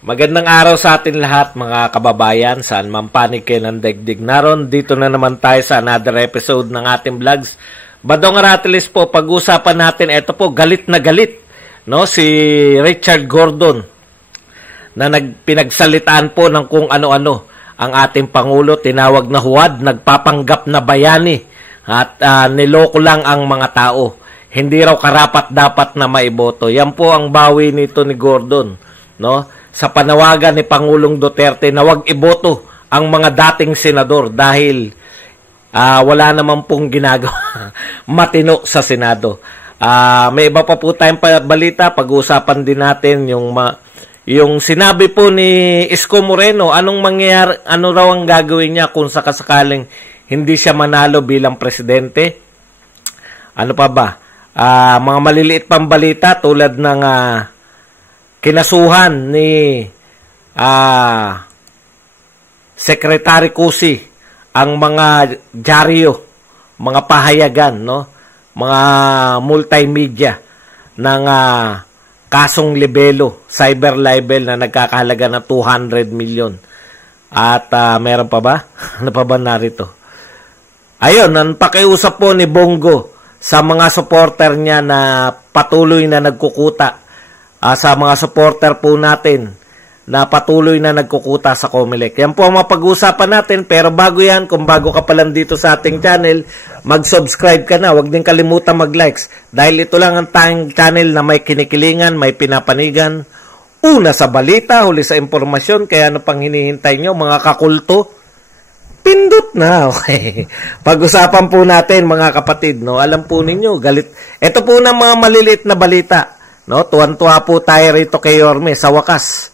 Magandang araw sa atin lahat mga kababayan, saan man panig kayo ng daigdig naron. Dito na naman tayo sa another episode ng ating vlogs. Badong Aratilis po, pag-usapan natin, ito po, galit na galit, no? Si Richard Gordon, na pinagsalitaan po ng kung ano-ano ang ating Pangulo, tinawag na huwad, nagpapanggap na bayani, at niloko lang ang mga tao. Hindi raw karapat-dapat na maiboto. Yan po ang bawi nito ni Gordon, no? Sa panawagan ni Pangulong Duterte na wag iboto ang mga dating senador dahil wala naman pong ginagawa matino sa Senado. May iba pa po tayong balita, pag-uusapan din natin yung sinabi po ni Isko Moreno, anong mangyayari, ano raw ang gagawin niya kung sakasakaling hindi siya manalo bilang presidente. Ano pa ba? Mga maliliit pang balita tulad ng kinasuhan ni Secretary Cusi ang mga dyaryo, mga pahayagan, no? Mga multimedia ng kasong libelo, cyber libel na nagkakahalaga ng 200 million. At meron pa ba? Ano pa ba narito? Ayun, ang pakiusap po ni Bongo sa mga supporter niya na patuloy na nagkukuta, sa mga supporter po natin na patuloy na nagkukuta sa Comelec. Yan po ang mapag-uusapan natin. Pero bago yan, kung bago ka pa lang dito sa ating channel, mag-subscribe ka na. Huwag din kalimutan mag-likes. Dahil ito lang ang tayong channel na may kinikilingan, may pinapanigan. Una sa balita, huli sa impormasyon. Kaya ano pang hinihintay nyo, mga kakulto? Pindot na, okay. Pag-usapan po natin, mga kapatid, no? Alam po ninyo, galit. Ito po na mga maliliit na balita. No, tuwan-tuwa po tayo rito kay Yorme. Sa wakas,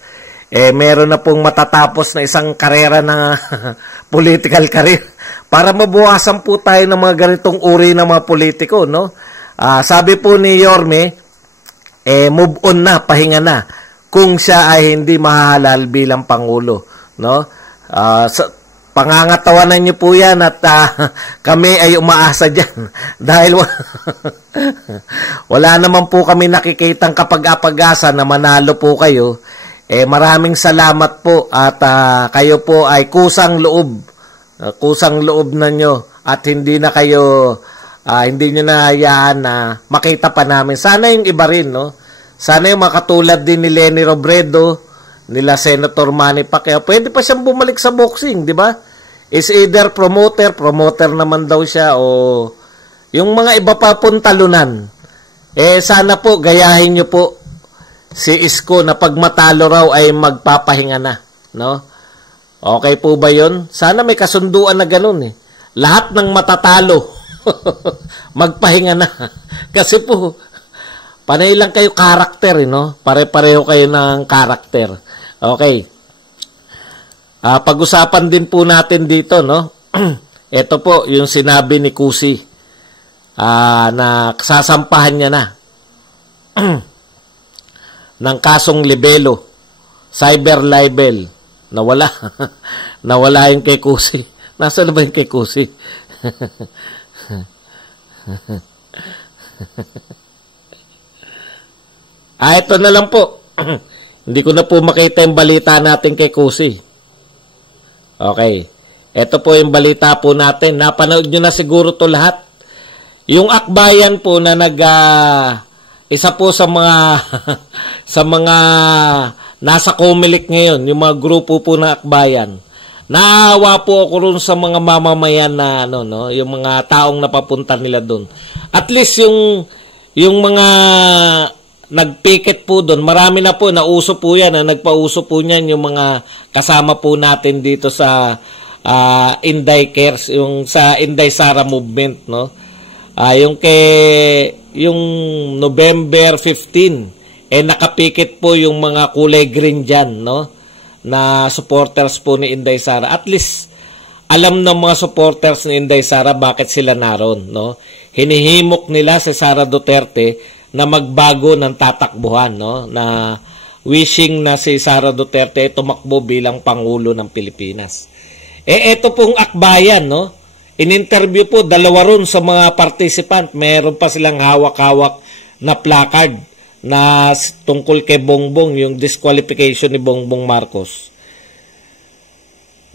meron na pong matatapos na isang karera na political career para mabuwasan po tayo ng mga ganitong uri ng mga politiko, no? Sabi po ni Yorme, move on na, pahinga na kung siya ay hindi mahahalal bilang Pangulo, no? Pangangatawanan niyo po yan at kami ay umaasa dyan dahil wala naman po kami nakikitang kapag-apag-asa na manalo po kayo. Maraming salamat po at kayo po ay kusang loob na nyo at hindi na kayo hindi nyo na hayaan na makita pa namin. Sana yung iba rin, no? Sana yung makatulad din ni Leni Robredo, nila Senator Manny Pacquiao, pwede pa siyang bumalik sa boxing, di ba? Is either promoter naman daw siya o yung mga iba pa pong talunan. Sana po gayahin niyo po si Isko na pag matalo raw ay magpapahinga na, no? Okay po ba 'yon? Sana may kasunduan na ganun eh. Lahat ng matatalo magpahinga na. Kasi po panay lang kayo karakter, no? Pare-pareho kayo ng karakter. Okay. Pag-usapan din po natin dito, no? Ito po yung sinabi ni Cusi na sasampahan niya na ng kasong libelo, cyber libel. Nawala. Nawala yung kay Cusi. Nasaan ba yung kay Cusi? Ito na lang po. Hindi ko na po makita yung balita natin kay Cusi. Okay. Ito po yung balita po natin. Napanood nyo na siguro to lahat. Yung akbayan po na isa po sa mga sa mga nasa Comelec ngayon, yung mga grupo po na akbayan. Naawa po ako ron sa mga mamamayan na yung mga taong napapunta nila doon. At least yung mga nagpiket po doon, marami na po, nauso po yan, nagpauso po niyan yung mga kasama po natin dito sa Inday Cares, yung sa Inday Sara Movement, no? Yung November 15, nakapiket po yung mga kulay green dyan, no? Na supporters po ni Inday Sara. At least, alam ng mga supporters ni Inday Sara bakit sila naroon, no? Hinihimok nila si Sara Duterte na magbago ng tatakbuhan, no? Na wishing na si Sara Duterte tumakbo bilang Pangulo ng Pilipinas. Ito pong akbayan, no? In-interview po, dalawa ron sa mga participant. Meron pa silang hawak-hawak na placard na tungkol kay Bongbong, yung disqualification ni Bongbong Marcos.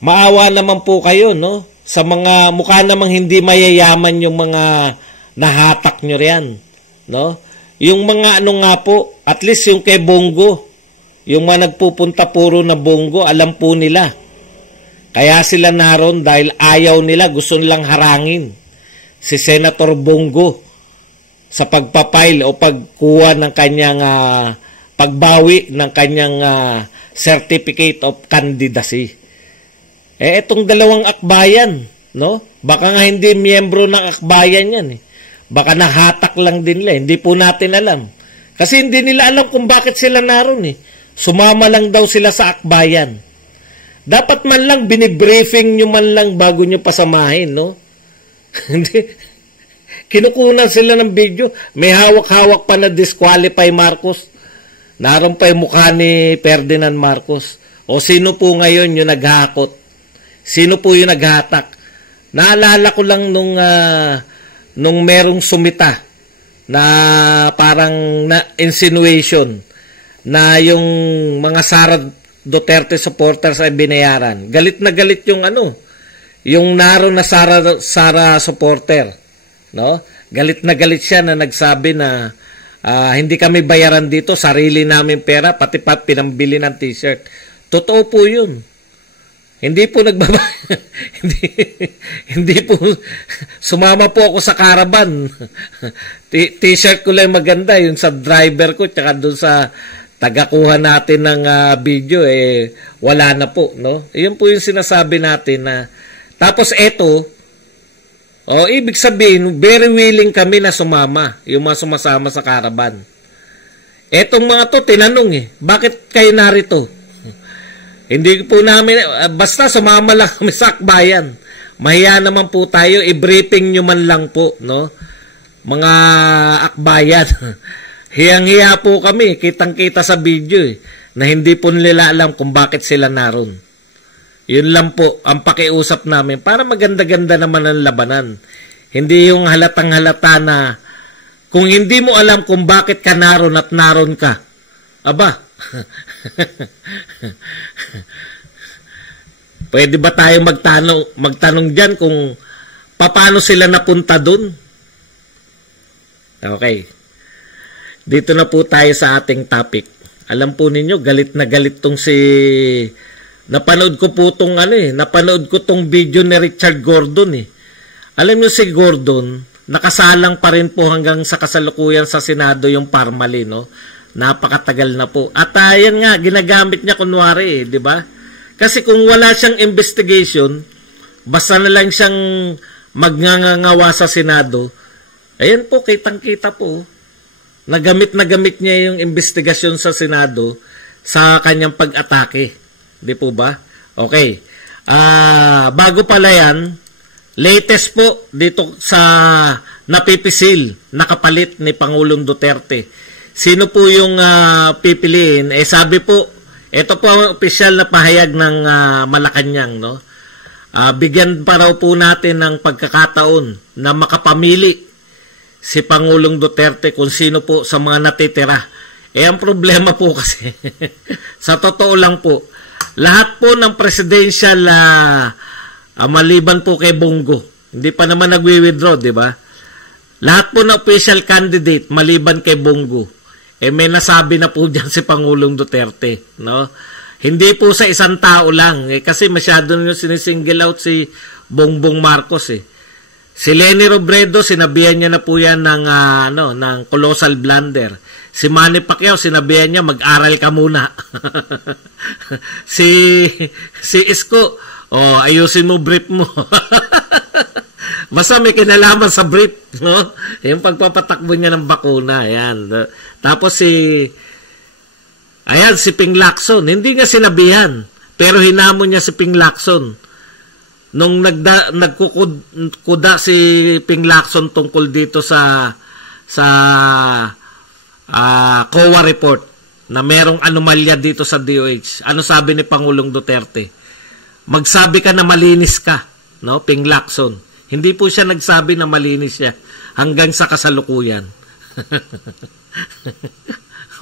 Maawa naman po kayo, no? Sa mga mukha namang hindi mayayaman yung mga nahatak nyo riyan, no? Yung mga ano nga po, at least yung kay Bongo, yung mga nagpupunta puro na Bongo, alam po nila. Kaya sila naroon dahil ayaw nila, gusto nilang harangin si Senator Bongo sa pagpapile o pagkuha ng kanyang pagbawi ng kanyang certificate of candidacy. Etong dalawang akbayan, no? Baka nga hindi miyembro ng akbayan yan. Baka nahatak lang din nila. Hindi po natin alam. Kasi hindi nila alam kung bakit sila naroon. Sumama lang daw sila sa akbayan. Dapat man lang binibriefing nyo man lang bago nyo pasamahin, no? Kinukunan sila ng video. May hawak-hawak pa na disqualify Marcos. Naroon pa yung mukha ni Ferdinand Marcos. O sino po ngayon yung naghakot? Sino po yung naghatak? Naalala ko lang nung merong sumita na parang na insinuation na yung mga Sara Duterte supporters ay binayaran. Galit na galit yung yung naroon na Sara supporter, no? Galit na galit siya na nagsabi na hindi kami bayaran dito, sarili namin pera, pati pa pinambili ng t-shirt. Totoo po 'yun. Hindi po hindi po sumama po ako sa caravan. T-shirt ko lang maganda, yung sa driver ko tsaka doon sa tagakuha natin ng video wala na po, no? Iyon po yung sinasabi natin na tapos eto ibig sabihin very willing kami na sumama, yung mga sumasama sa caravan. Etong mga to tinanong bakit kayo narito? Hindi po namin basta sumama lang kami sa akbayan. Mahiya naman po tayo, i-briefing nyo man lang po, no? Mga akbayan. Hiyang-hiya po kami, kitang-kita sa video na hindi po nila alam kung bakit sila naroon. Yun lang po ang pakiusap namin para maganda-ganda naman ang labanan. Hindi yung halatang-halata na kung hindi mo alam kung bakit ka naroon at naroon ka. Aba, pwede ba tayo magtanong dyan kung paano sila napunta dun? Okay. Dito na po tayo sa ating topic. Alam po ninyo, galit na galit tong napanood ko po tong napanood ko tong video ni Richard Gordon Alam niyo si Gordon, nakasalang pa rin po hanggang sa kasalukuyan sa Senado yung Parmali, no? Napakatagal na po. At yan nga, ginagamit niya kunwari, di ba? Kasi kung wala siyang investigation, basta na lang siyang magngangawa sa Senado, ayan po, kitang-kita po. Nagamit niya yung investigasyon sa Senado sa kanyang pag-atake. Di po ba? Okay. Bago pala yan, latest po dito sa napipisil, nakapalit ni Pangulong Duterte. Sino po yung pipiliin? Sabi po, ito po ang opisyal na pahayag ng Malacanang, no? Bigyan pa raw po natin ng pagkakataon na makapamili si Pangulong Duterte kung sino po sa mga natitira. Ang problema po kasi, sa totoo lang po, lahat po ng presidential maliban po kay Bongo, hindi pa naman nagwi-withdraw, di ba? Lahat po ng official candidate maliban kay Bongo, may nasabi na po diyan si Pangulong Duterte, no? Hindi po sa isang tao lang, kasi masyado nyo sinisingle out si Bongbong Marcos Si Leni Robredo, sinabihan niya na po yan ng colossal blunder. Si Manny Pacquiao, sinabihan niya, mag-aral ka muna. si Isko, ayusin mo brief mo. Basta may kinalaman sa brief, no? Yung pagpapatakbo niya ng bakuna, ayan. Tapos si Ping Lacson, hindi nga sinabihan, pero hinamon niya si Ping Lacson. Nung nagkukuda si Ping Lacson tungkol dito sa COA report na merong anomalya dito sa DOH. Ano sabi ni Pangulong Duterte? Magsabi ka na malinis ka, no? Ping Lacson. Hindi po siya nagsabi na malinis siya hanggang sa kasalukuyan.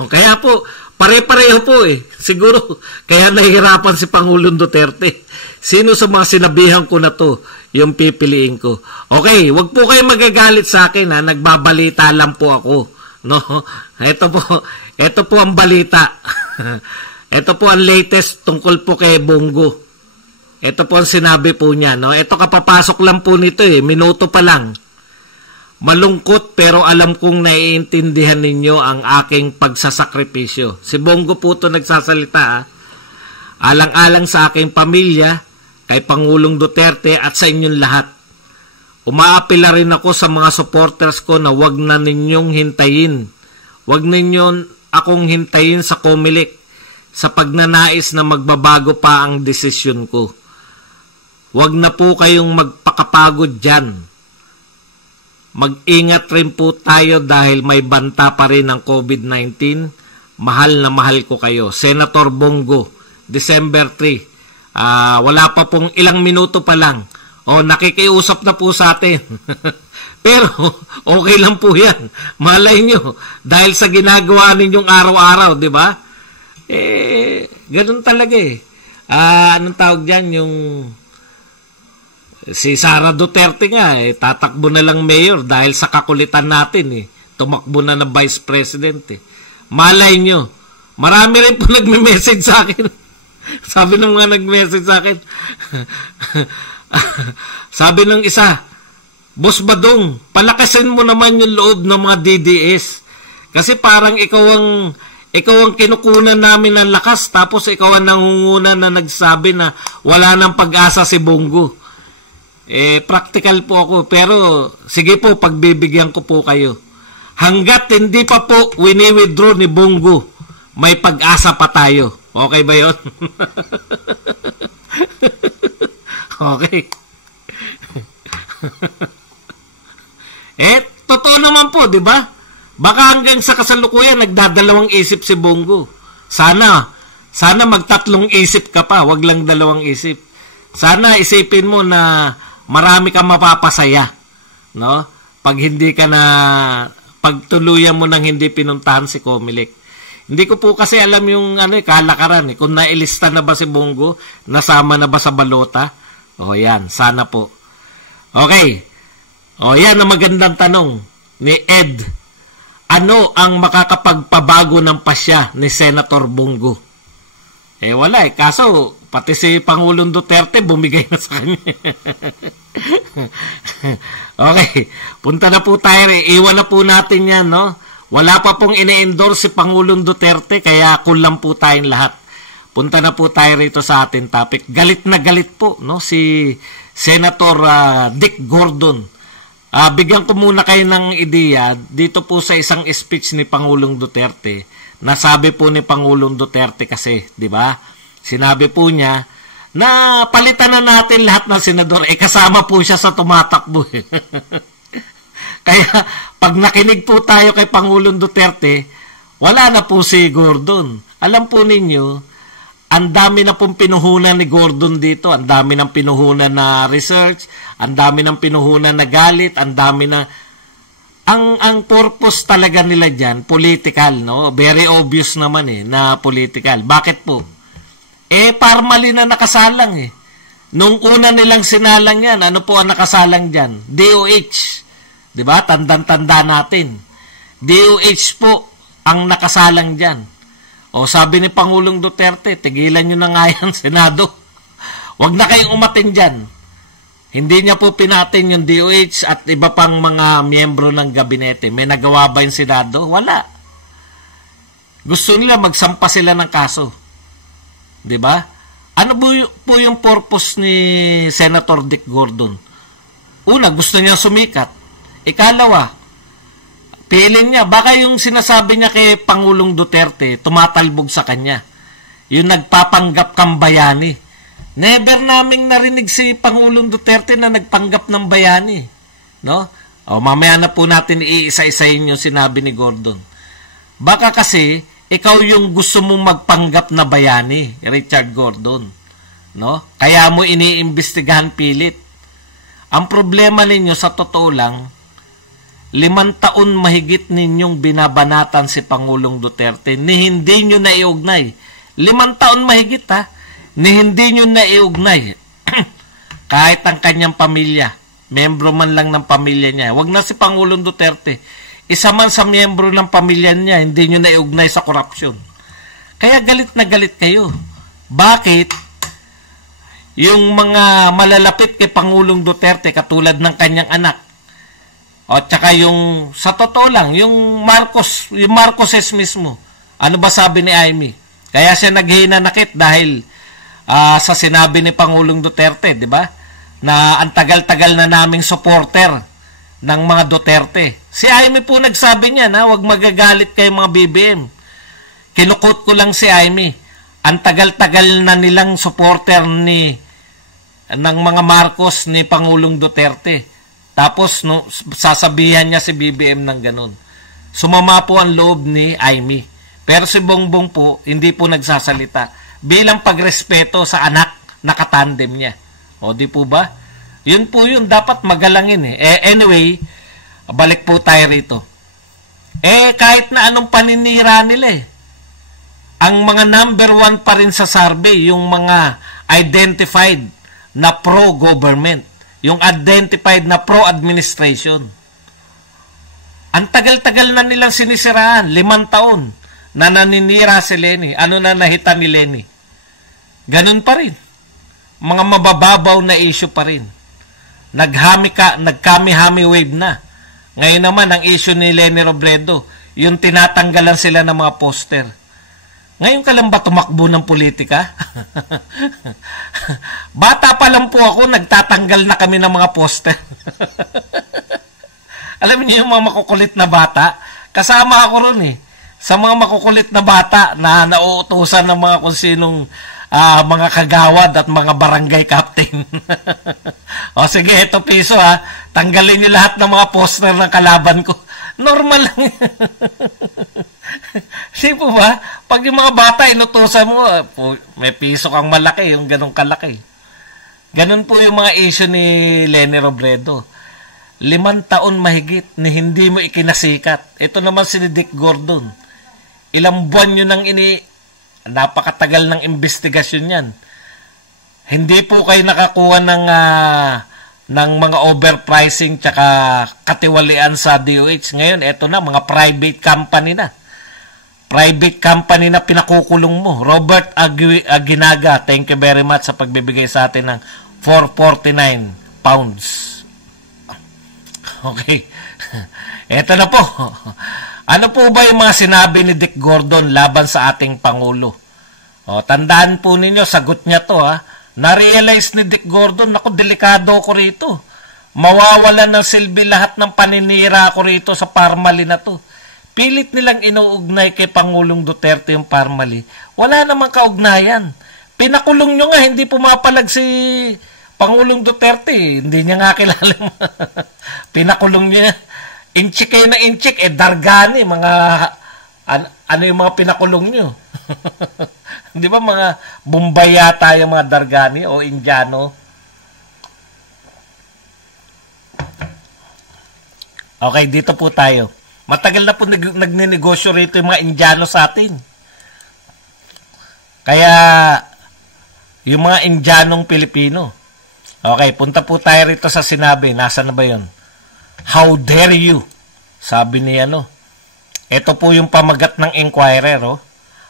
Kaya po, pare-pareho po eh. Siguro, kaya nahihirapan si Pangulong Duterte. Sino sa mga sinabihan ko na to, yung pipiliin ko. Okay, wag po kayo magagalit sa akin ha, nagbabalita lang po ako. No? Ito po ang balita. Ito po ang latest tungkol po kay Bongo. Ito po ang sinabi po niya. No? Ito kapapasok lang po nito eh, minuto pa lang. Malungkot pero alam kong naiintindihan ninyo ang aking pagsasakripisyo. Si Bongo po ito nagsasalita ha. Alang-alang sa aking pamilya, kay Pangulong Duterte at sa inyong lahat. Umaapila rin ako sa mga supporters ko na wag na ninyong hintayin. Wag ninyong akong hintayin sa Comelec sa pagnanais na magbabago pa ang desisyon ko. Wag na po kayong magpakapagod dyan. Mag-ingat rin po tayo dahil may banta pa rin ang COVID-19. Mahal na mahal ko kayo. Senator Bongo, December 3. Wala pa pong ilang minuto pa lang. Nakikiusap na po sa atin. Pero, okay lang po yan. Malay nyo, dahil sa ginagawa ninyong araw-araw, di ba? Ganun talaga eh. Anong tawag dyan? Yung si Sara Duterte nga, tatakbo na lang mayor dahil sa kakulitan natin eh. Tumakbo na na vice president eh. Malay nyo, marami rin po nagme-message sa akin. Sabi ng mga nag-message sa akin, sabi ng isa, Boss Badong, palakasin mo naman yung loob ng mga DDS. Kasi parang ikaw ang kinukunan namin ng lakas, tapos ikaw ang nangunguna na nagsabi na wala nang pag-asa si Bongo. Practical po ako, pero sige po, pagbibigyan ko po kayo. Hanggat hindi pa po wini-withdraw ni Bongo, may pag-asa pa tayo. Okay ba yun? Okay. Totoo naman po, di ba? Baka hanggang sa kasalukuyan, nagdadalawang isip si Bongo. Sana magtatlong isip ka pa, wag lang dalawang isip. Sana isipin mo na marami kang mapapasaya, no? Pagtuluyan mo nang hindi pinuntahan si Comelec. Hindi ko po kasi alam yung kalakaran kung nailista na ba si Bongo, nasama na ba sa balota. Yan, sana po. Okay. Yan ang magandang tanong ni Ed. Ano ang makakapagpabago ng pasya ni Senator Bongo? Wala kaso pati si Pangulong Duterte bumigay na sa kanya. Okay, punta na po tayo. Iwan na po natin yan, no? Wala pa pong ine-endorse si Pangulong Duterte, kaya kulang po tayong lahat. Punta na po tayo rito sa ating topic. Galit na galit po, no? Si Senator Dick Gordon. Bigyan ko muna kayo ng ideya dito po sa isang speech ni Pangulong Duterte. Nasabi po ni Pangulong Duterte kasi, di ba? Sinabi po niya na palitan na natin lahat ng senador. Kasama po siya sa tumatakbo. Kaya pag nakinig po tayo kay Pangulong Duterte, wala na po si Gordon. Alam po ninyo, ang dami na pong pinuhunan ni Gordon dito. Ang dami ng pinuhunan na research, ang dami ng pinuhunan na galit, ang dami na... Ang purpose talaga nila dyan, political, no? Very obvious naman na political. Bakit po? Parmali na nakasalang Nung una nilang sinalang yan, ano po ang nakasalang dyan? DOH. Diba? Tandang-tanda natin. DOH po ang nakasalang dyan. Sabi ni Pangulong Duterte, tigilan nyo na nga yan, Senado. Huwag na kayong umatin dyan. Hindi niya po pinatin yung DOH at iba pang mga miyembro ng gabinete. May nagawa ba yung Senado? Wala. Gusto nila magsampa sila ng kaso. Diba? Ano po yung purpose ni Senator Dick Gordon? Una, gusto niya sumikat. Ikalawa, piling niya, baka yung sinasabi niya kay Pangulong Duterte, tumatalbog sa kanya. Yung nagpapanggap kang bayani. Never naming narinig si Pangulong Duterte na nagpanggap ng bayani. No? Mamaya na po natin iisa-isahin yung sinabi ni Gordon. Baka kasi, ikaw yung gusto mong magpanggap na bayani, Richard Gordon. No? Kaya mo iniimbestigahan pilit. Ang problema ninyo sa totoo lang, 5 taon mahigit ninyong binabanatan si Pangulong Duterte ni hindi nyo na iugnay. 5 taon mahigit ni hindi nyo na iugnay. Kahit ang kanyang pamilya, membro man lang ng pamilya niya. Wag na si Pangulong Duterte. Isa man sa miyembro ng pamilya niya, hindi nyo na iugnay sa korupsyon. Kaya galit na galit kayo. Bakit? Yung mga malalapit kay Pangulong Duterte katulad ng kanyang anak. O tsaka yung sa totoo lang, yung Marcoses mismo. Ano ba sabi ni Amy? Kaya siya naghinanakit dahil sa sinabi ni Pangulong Duterte, di ba? Na ang tagal-tagal na naming supporter ng mga Duterte. Si Amy po nagsabi niya na huwag magagalit kay mga BBM. Kinukot ko lang si Amy. Ang tagal-tagal na nilang supporter ng mga Marcos ni Pangulong Duterte. Tapos sasabihan niya si BBM ng ganun. Sumama po ang loob ni Amy. Pero si Bongbong po hindi po nagsasalita bilang pagrespeto sa anak na katandem niya. O di po ba? Yun po yun, dapat magalangin anyway, balik po tayo rito. Kahit na anong paninira nila ang mga number 1 pa rin sa survey, yung mga identified na pro-government, yung identified na pro-administration. Ang tagal-tagal na nilang sinisiraan, 5 taon na naninira si Leni. Ano na nahita ni Leni? Ganun pa rin. Mga mabababaw na issue pa rin. Nagkami-hami wave na. Ngayon naman, ang issue ni Leni Robredo, yung tinatanggalan sila ng mga poster. Ngayon ka lang ba tumakbo ng politika? Bata pa lang po ako, nagtatanggal na kami ng mga poster. Alam niyo yung mga makukulit na bata? Kasama ako ron sa mga makukulit na bata na nauutusan ng mga kung sinong mga kagawad at mga barangay captain. O sige, eto piso tanggalin niyo lahat ng mga poster ng kalaban ko. Normal lang. Di po ba? Pag yung mga bata inutusan mo, may piso kang malaki, yung ganong kalaki. Ganon po yung mga issue ni Leni Robredo. 5 taon mahigit ni hindi mo ikinasikat. Ito naman si Dick Gordon. Ilang buwan yun napakatagal ng investigasyon yan. Hindi po kayo nakakuha ng mga overpricing tsaka katiwalian sa DOH. Ngayon, eto na, mga private company na. Private company na pinakukulong mo. Robert Aguinaga, thank you very much sa pagbibigay sa atin ng 449 pounds. Okay. Eto na po. Ano po ba yung mga sinabi ni Dick Gordon laban sa ating Pangulo? Tandaan po ninyo, sagot niya to Na-realize ni Dick Gordon, naku, delikado ko rito. Mawawalan ng silbi lahat ng paninira ko rito sa Parmali na to. Pilit nilang inuugnay kay Pangulong Duterte yung Parmali. Wala namang kaugnayan. Pinakulong nyo nga, hindi pumapalag si Pangulong Duterte. Hindi niya nga kilala. Pinakulong niya. Inchik kayo na inchik, dargani, mga, ano yung mga pinakulong nyo? Di ba mga Bombay yata yung mga dargani o Indiano? Okay, dito po tayo. Matagal na po nagnenegosyo rito yung mga Indiano sa atin. Kaya, yung mga Indianong Pilipino. Okay, punta po tayo rito sa sinabi. Nasaan na ba yun? How dare you? Sabi ni Ito po yung pamagat ng Inquirer,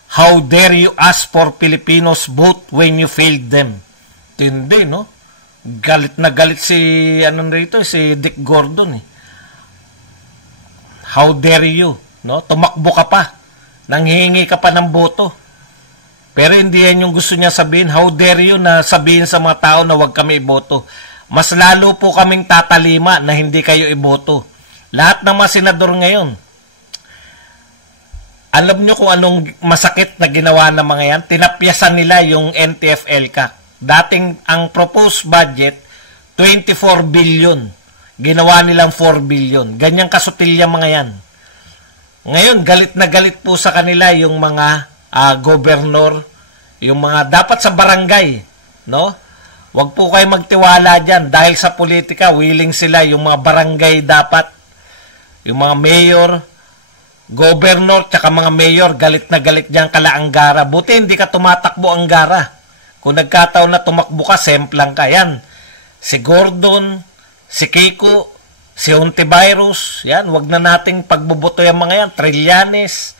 How dare you ask for Filipinos vote when you failed them? Tindi, no? Galit na galit si Dick Gordon How dare you, no? Tumakbo ka pa. Nanghihingi ka pa ng boto. Pero hindi yan yung gusto niya sabihin. How dare you na sabihin sa mga tao na huwag kami iboto. Mas lalo po kaming tatalima na hindi kayo iboto. Lahat ng mga senador ngayon, alam nyo kung anong masakit na ginawa ng mga yan? Tinapyasan nila yung NTF-ELCAC. Dating ang proposed budget, 24 billion. Ginawa nilang 4 billion. Ganyang kasutilya mga yan. Ngayon, galit na galit po sa kanila yung mga gobernador, yung mga dapat sa barangay, no? Huwag po kayo magtiwala dyan dahil sa politika, willing sila yung mga barangay dapat Yung mga mayor, governor, tsaka mga mayor, galit na galit dyan kala Anggara. Buti hindi ka tumatakbo Anggara. Kung nagkataon na tumakbo ka, semplang ka. Yan. Si Gordon, si Kiko, si Hontivirus, yan, wag na nating pagbubuto yung mga yan. Trillanes,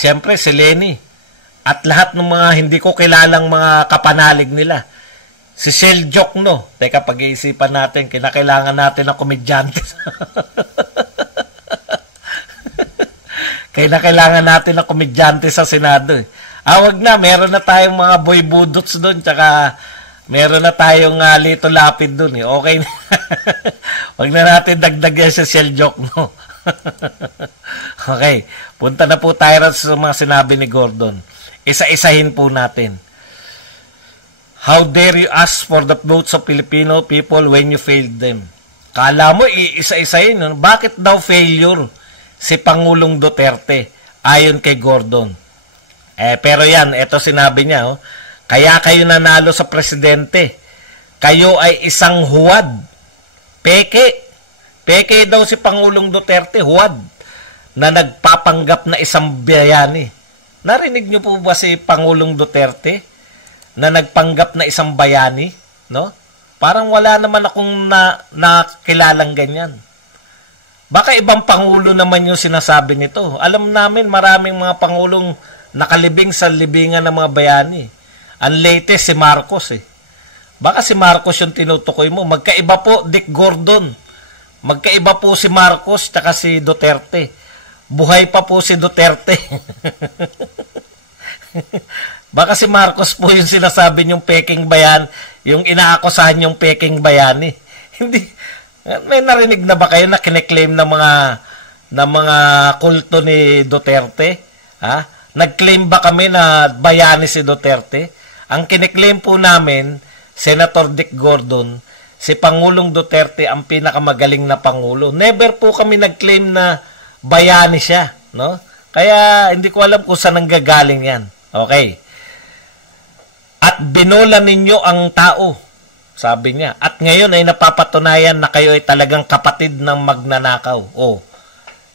siyempre si Lenny. At lahat ng mga hindi ko kilalang mga kapanalig nila. Si Shell Jokno. Teka, pag-iisipan natin, kinakailangan natin ng komedyante. Kinakailangan natin ng komedyante sa Senado. Wag na, meron na tayong mga boy budots doon, tsaka meron na tayong Lito Lapid doon. Okay na. Wag na natin dagdag yan sa Shell Jokno. Okay, punta na po tayo sa mga sinabi ni Gordon. Isa-isahin po natin. How dare you ask for the votes of Filipino people when you failed them? Kala mo, isa-isahin. No? Bakit daw failure si Pangulong Duterte ayon kay Gordon? Pero yan, ito sinabi niya. Oh, kaya kayo nanalo sa presidente. Kayo ay isang huwad. Peke. Peke daw si Pangulong Duterte, huwad, na nagpapanggap na isang bayani. Narinig niyo po ba si Pangulong Duterte na nagpanggap na isang bayani, no? Parang wala naman akong nakilalang ganyan. Baka ibang pangulo naman yung sinasabi nito. Alam namin maraming mga pangulong nakalibing sa libingan ng mga bayani. Ang latest si Marcos eh. Baka si Marcos yung tinutukoy mo. Magkaiba po Dick Gordon. Magkaiba po si Marcos tsaka si Duterte. Buhay pa po si Duterte. Baka si Marcos po yung sinasabi niyong peking bayan, yung inaakusahan niyong peking bayani. Hindi, may narinig na ba kayo na kine-claim ng mga kulto ni Duterte? Ha? Nag-claim ba kami na bayani si Duterte? Ang kine-claim po namin, Senator Dick Gordon, si Pangulong Duterte ang pinakamagaling na pangulo. Never po kami nag-claim na bayani siya, no? Kaya hindi ko alam kung saan nanggagaling yan. Okay. At binola ninyo ang tao, sabi niya. At ngayon ay napapatunayan na kayo ay talagang kapatid ng magnanakaw. Oh,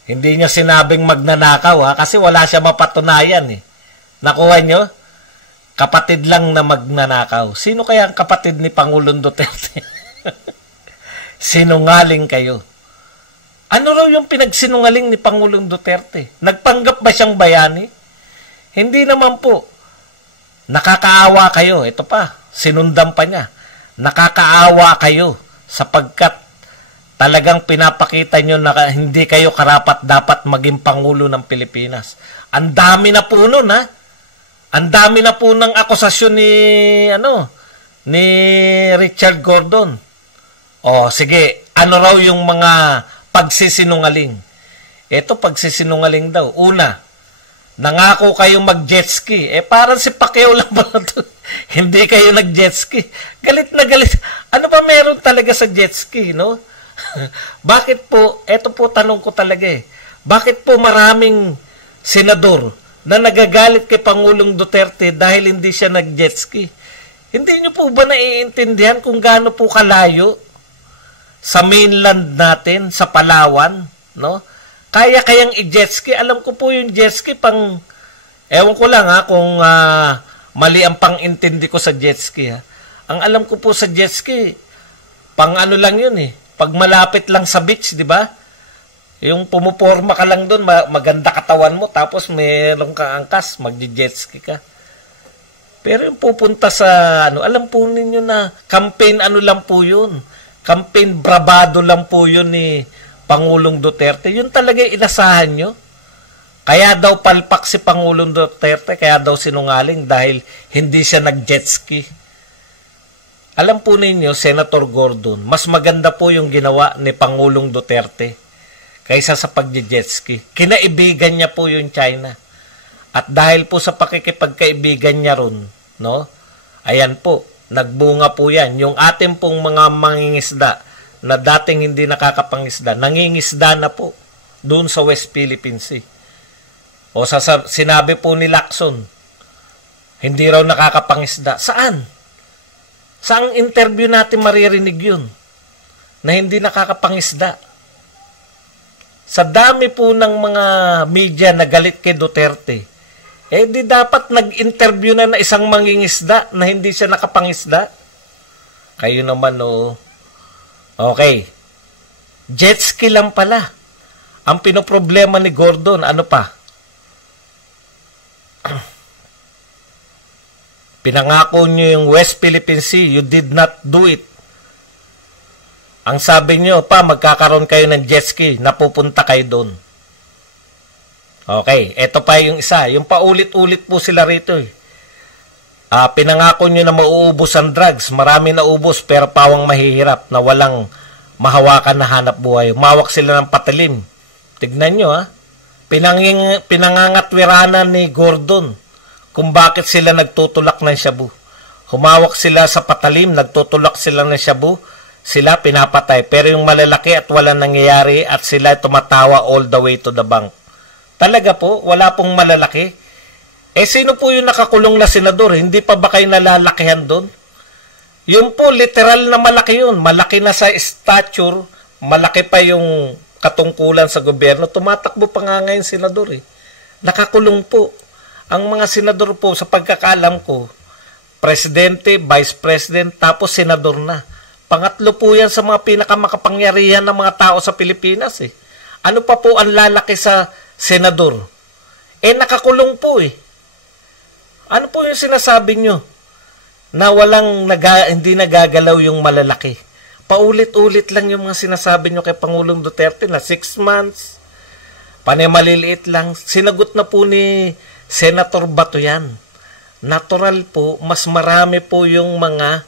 hindi niya sinabing magnanakaw ha, kasi wala siya mapatunayan eh. Nakuha niyo? Kapatid lang na magnanakaw. Sino kaya ang kapatid ni Pangulong Duterte? Sinungaling kayo. Ano raw yung pinagsinungaling ni Pangulong Duterte? Nagpanggap ba siyang bayani? Hindi naman po. Nakakaawa kayo. Ito pa, sinundan pa niya. Nakakaawa kayo sapagkat talagang pinapakita nyo na hindi kayo karapat-dapat maging Pangulo ng Pilipinas. Ang dami na po nun, ha? Ang dami na po ng akusasyon ni Richard Gordon. O, sige, ano raw yung mga pagsisinungaling? Ito, pagsisinungaling daw. Una, nangako kayo mag-jet ski. Parang si Pacquiao lang ba ito? Hindi kayo nag-jet ski. Galit na galit. Ano pa meron talaga sa jet ski, no? Bakit po, eto po tanong ko talaga eh. Bakit po maraming senador na nagagalit kay Pangulong Duterte dahil hindi siya nag-jet ski? Hindi nyo po ba naiintindihan kung gaano po kalayo sa mainland natin, sa Palawan, no? Kaya-kayang i-jet ski. Alam ko po yung jet ski pang, ewan ko lang ha, kung mali ang pang-intindi ko sa jet ski ha. Ang alam ko po sa jet ski, pang ano lang yun eh. Pag malapit lang sa beach, di ba? Yung pumuporma ka lang doon, maganda katawan mo, tapos mayroong kang angkas, mag-jet ski ka. Pero yung pupunta sa, alam po ninyo na, campaign lang po yun. Campaign bravado lang po yun ni Pangulong Duterte. Yun talaga inasahan nyo. Kaya daw palpak si Pangulong Duterte, kaya daw sinungaling dahil hindi siya nag-jet ski. Alam po ninyo, Senator Gordon, mas maganda po yung ginawa ni Pangulong Duterte kaysa sa pag-jet ski. Kinaibigan niya po yung China. At dahil po sa pakikipagkaibigan niya ron, no? Ayan po, nagbunga po yan. Yung ating pong mga mangingisda na dating hindi nakakapangisda, nangingisda na po doon sa West Philippine Sea. O sinabi po ni Lacson, hindi raw nakakapangisda. Saan? Saang interview natin maririnig yun na hindi nakakapangisda? Sa dami po ng mga media na galit kay Duterte, di dapat nag-interview na isang mangingisda na hindi siya nakapangisda. Kayo naman, no. Okay. Jet ski lang pala. Ang pinoproblema ni Gordon, ano pa? Pinangako nyo yung West Philippine Sea, you did not do it. Ang sabi nyo pa, magkakaroon kayo ng jet ski, napupunta kayo doon. Okay, eto pa yung isa. Yung paulit-ulit po sila rito. Pinangako nyo na mauubos ang drugs. Marami na ubos pero pawang mahihirap na walang mahawakan na hanap buhay. Mawak sila ng patalim. Tignan nyo pinangangatwiranan ni Gordon kung bakit sila nagtutulak ng shabu. Humawak sila sa patalim, nagtutulak sila ng shabu, sila pinapatay. Pero yung malalaki at walang nangyayari at sila tumatawa all the way to the bank. Talaga po, wala pong malalaki. Sino po yung nakakulong na senador? Hindi pa ba kayo nalalakihan doon? Yun po, literal na malaki yun. Malaki na sa stature, malaki pa yung katungkulan sa gobyerno. Tumatakbo pa nga ngayon senador Nakakulong po. Ang mga senador po, sa pagkakaalam ko, presidente, vice president, tapos senador na. Pangatlo po yan sa mga pinakamakapangyarihan ng mga tao sa Pilipinas Ano pa po ang lalaki sa senador? Nakakulong po Ano po yung sinasabi nyo? Na hindi nagagalaw yung malalaki. Paulit-ulit lang yung mga sinasabi nyo kay Pangulong Duterte na 6 months, maliliit lang. Sinagot na po ni Senator Bato yan. Natural po, mas marami po yung mga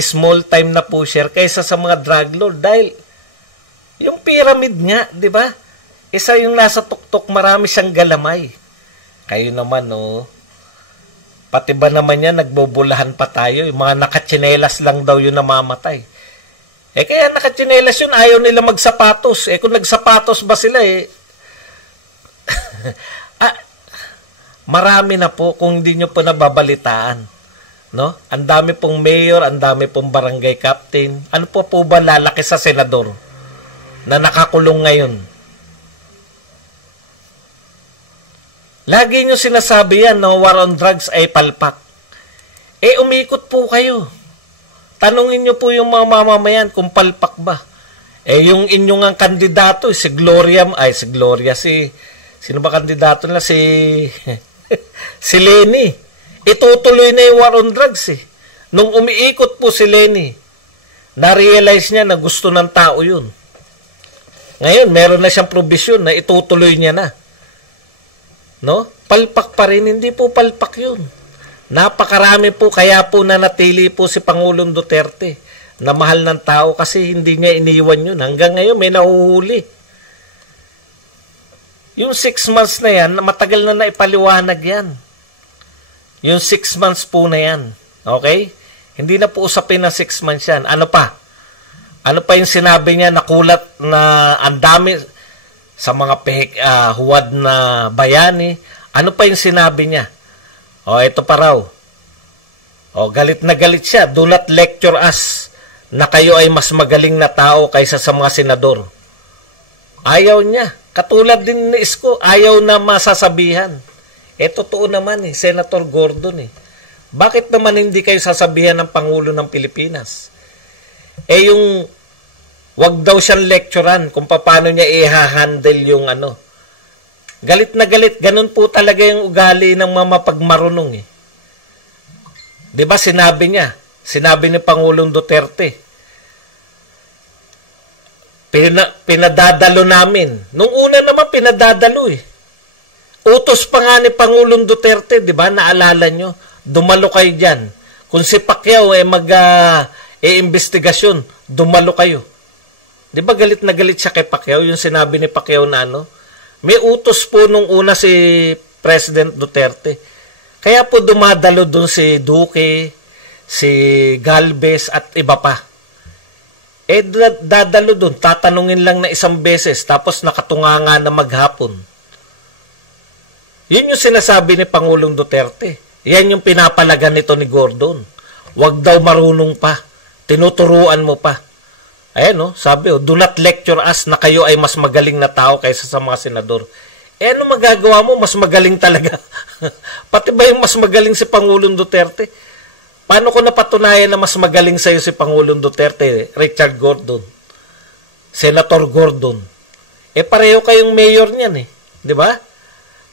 small time na pusher kaysa sa mga drug lord. Dahil yung pyramid nga, di ba? Isa yung nasa tuktok, marami siyang galamay. Kayo naman, pati ba naman yan, nagbubulahan pa tayo. Yung mga nakatsinelas lang daw yun namamatay. Kaya nakatsinelas yun, ayaw nila magsapatos. Kung nagsapatos ba sila marami na po kung hindi nyo po nababalitaan. No? Ang dami pong mayor, ang dami pong barangay captain. Ano po ba lalaki sa senador na nakakulong ngayon? Lagi nyo sinasabi yan, war on drugs ay palpak. Umikot po kayo. Tanungin nyo po yung mga mamamayan kung palpak ba. Yung inyong ang kandidato, sino ba kandidato nila? Si Lenny. Itutuloy na yung war on drugs Nung umiikot po si Lenny, na-realize niya na gusto ng tao yun. Ngayon, meron na siyang provision na itutuloy niya na. No? Palpak pa rin, hindi po palpak yun. Napakarami po, kaya po nanatili po si Pangulong Duterte na mahal ng tao kasi hindi niya iniwan yun. Hanggang ngayon, may nahuhuli. Yung 6 months na yan, matagal na naipaliwanag yan. Yung 6 months po na yan. Okay? Hindi na po usapin na 6 months yan. Ano pa? Ano pa yung sinabi niya, nakulat na ang dami sa mga huwad na bayani? Ano pa yung sinabi niya? Ito pa raw. Galit na galit siya. Do not lecture us na kayo ay mas magaling na tao kaysa sa mga senador. Ayaw niya. Katulad din ni Isko, ayaw na masasabihan. Totoo naman Senator Gordon Bakit naman hindi kayo sasabihan ng Pangulo ng Pilipinas? Yung wag daw siyang lecturean kung paano niya i-handle yung Galit na galit. Ganun po talaga yung ugali ng mga mapagmarunong Diba sinabi ni Pangulong Duterte, pinadadalo namin. Nung una naman, pinadadalo Utos pa nga ni Pangulong Duterte, di ba? Naalala nyo? Dumalo kayo dyan. Kung si Pacquiao investigasyon, dumalo kayo. Di ba galit na galit siya kay Pacquiao? Yung sinabi ni Pacquiao na may utos po nung una si President Duterte. Kaya po dumadalo dun si Duque, si Galvez at iba pa. Dadalo dun, tatanungin lang na isang beses, tapos nakatunganga na maghapon. Yun yung sinasabi ni Pangulong Duterte. Yan yung pinapalagan nito ni Gordon. Huwag daw marunong pa. Tinuturuan mo pa. Ayan, no? Sabi, do not lecture us na kayo ay mas magaling na tao kaysa sa mga senador. Ano magagawa mo? Mas magaling talaga. Pati ba yung mas magaling si Pangulong Duterte? Paano ko napatunayan na mas magaling sa'yo si Pangulong Duterte, Richard Gordon, Senator Gordon? Pareho kayong mayor niyan eh. Di ba?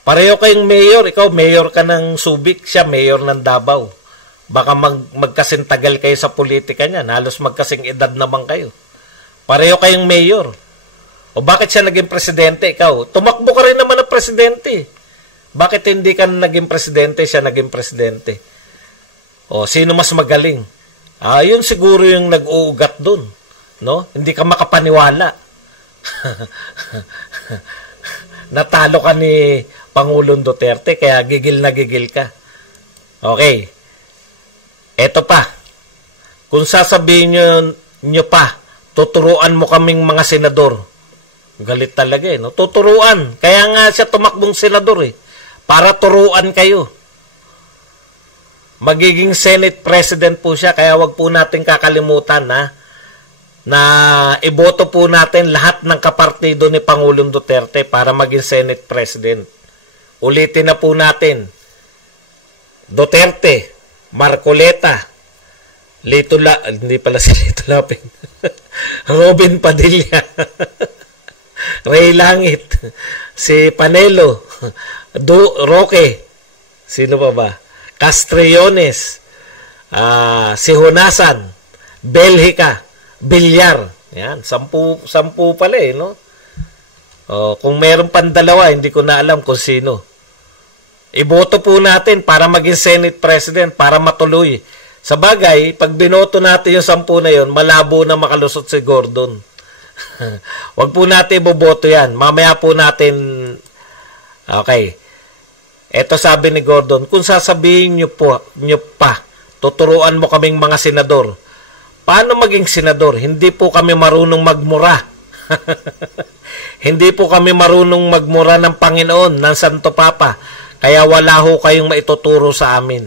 Pareho kayong mayor. Ikaw, mayor ka ng Subic. Siya, mayor ng Davao. Baka magkasintagal kayo sa politika niyan. Halos magkasing edad naman kayo. Pareho kayong mayor. O bakit siya naging presidente? Ikaw, tumakbo ka rin naman na presidente. Bakit hindi ka naging presidente, siya naging presidente? O, sino mas magaling? Yun siguro yung nag-uugat dun. No? Hindi ka makapaniwala. Natalo ka ni Pangulong Duterte, kaya gigil na gigil ka. Okay. Eto pa. Kung sasabihin nyo pa, tuturuan mo kaming mga senador. Galit talaga eh, no? Tuturuan. Kaya nga siya tumakbong senador eh. Para turuan kayo. Magiging Senate President po siya, kaya wag po natin kakalimutan na iboto po natin lahat ng kapartido ni Pangulong Duterte para maging Senate President. Ulitin na po natin. Duterte, Marcoleta, hindi pala si Lito Lapin. Robin Padilla, Ray Langit, si Panelo, Roque, sino pa ba? Castriones, si Honasan, Belgica, Villar. Yan, 10 pala eh, no? Kung meron pang dalawa, hindi ko na alam kung sino. Iboto po natin para maging Senate President, para matuloy. Sa bagay, pag binoto natin yung 10 na yun, malabo na makalusot si Gordon. Wag po natin iboboto yan. Mamaya po natin, okay. Eto sabi ni Gordon, kung sasabihin nyo pa, tuturuan mo kaming mga senador. Paano maging senador? Hindi po kami marunong magmura. Hindi po kami marunong magmura ng Panginoon, ng Santo Papa. Kaya wala ho kayong maituturo sa amin.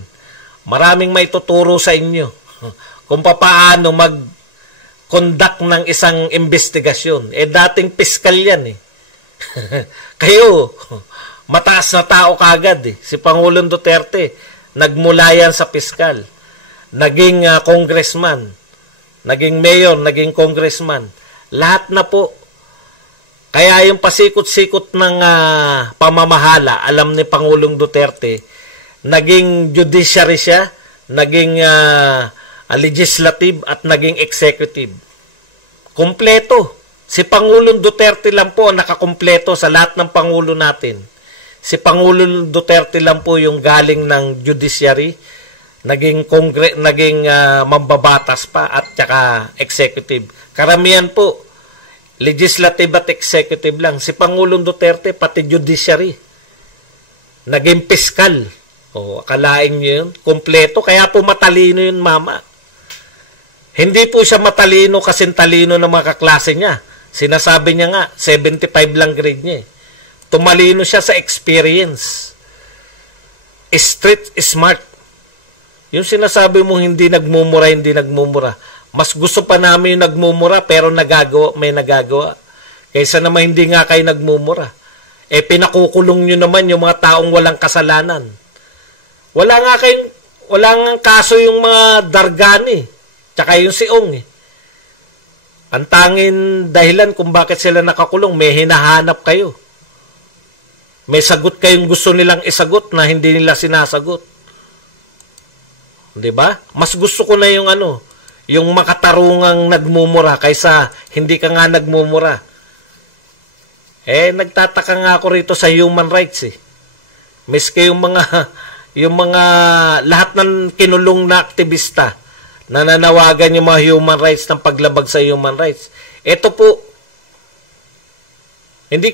Maraming maituturo sa inyo. Kung paano mag-conduct ng isang investigasyon. Dating piskal yan eh. Kayo, mataas na tao kagad eh. Si Pangulong Duterte, nagmula yan sa piskal. Naging congressman. Naging mayor, naging congressman. Lahat na po. Kaya yung pasikot-sikot ng pamamahala, alam ni Pangulong Duterte, naging judiciary siya, naging legislative at naging executive. Kompleto. Si Pangulong Duterte lang po ang nakakumpleto sa lahat ng Pangulo natin. Si Pangulong Duterte lang po yung galing ng judiciary, naging mambabatas pa at saka executive. Karamihan po, legislative at executive lang. Si Pangulong Duterte, pati judiciary. Naging piskal. Akalain nyo yun. Kompleto. Kaya po matalino yun, mama. Hindi po siya matalino kasi talino ng mga kaklase niya. Sinasabi niya nga, 75 lang grade niya. Tumalino siya sa experience. Street smart. Yung sinasabi mo hindi nagmumura. Mas gusto pa namin yung nagmumura pero may nagagawa. Kaysa naman hindi nga kayo nagmumura. Pinakukulong nyo naman yung mga taong walang kasalanan. Wala nga kaso yung mga Dargani, tsaka yung Siong eh. Ang tanging dahilan kung bakit sila nakakulong, may hinahanap kayo. May sagot kayong gusto nilang isagot na hindi nila sinasagot. 'Di ba? Mas gusto ko na yung yung makatarungang nagmumura kaysa hindi ka nga nagmumura. Nagtataka nga ako rito sa human rights eh. Miski yung mga lahat ng kinulong na aktivista na nanawagan yung mga human rights ng paglabag sa human rights. Ito po, hindi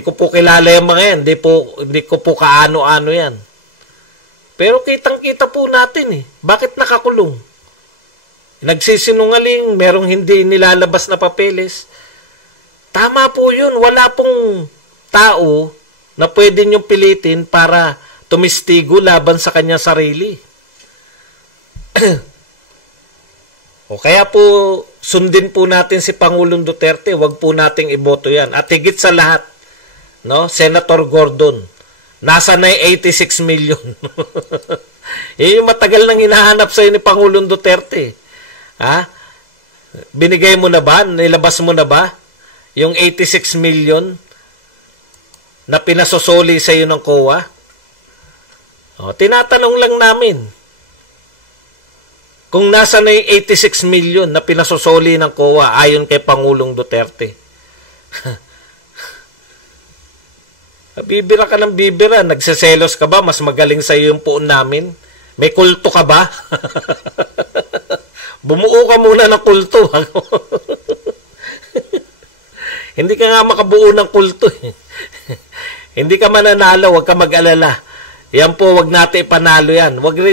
ko po kilala yung mga yan. Hindi ko po kaano-ano yan. Pero kitang-kita po natin eh. Bakit nakakulong? Nagsisinungaling, merong hindi nilalabas na papeles. Tama po yun. Wala pong tao na pwede niyong pilitin para tumistigo laban sa kanya sarili. O kaya po, sundin po natin si Pangulong Duterte, wag po nating iboto yan. At higit sa lahat, no, Senator Gordon, nasa na yung 86 million. Yun yung matagal nang hinahanap sa'yo ni Pangulong Duterte. Ha? Binigay mo na ba? Nilabas mo na ba? Yung 86 million na pinasosoli sa'yo ng COA? O, tinatanong lang namin. Kung nasa na yung 86 million na pinasosoli ng COA ayon kay Pangulong Duterte. Bibira ka ng bibira. Nagseselos ka ba? Mas magaling sa iyo yung puon namin? May kulto ka ba? Bumuo ka muna ng kulto. Hindi ka nga makabuo ng kulto. Hindi ka mananalo. Huwag ka mag-alala. Yan po, wag natin ipanalo yan. Wag rin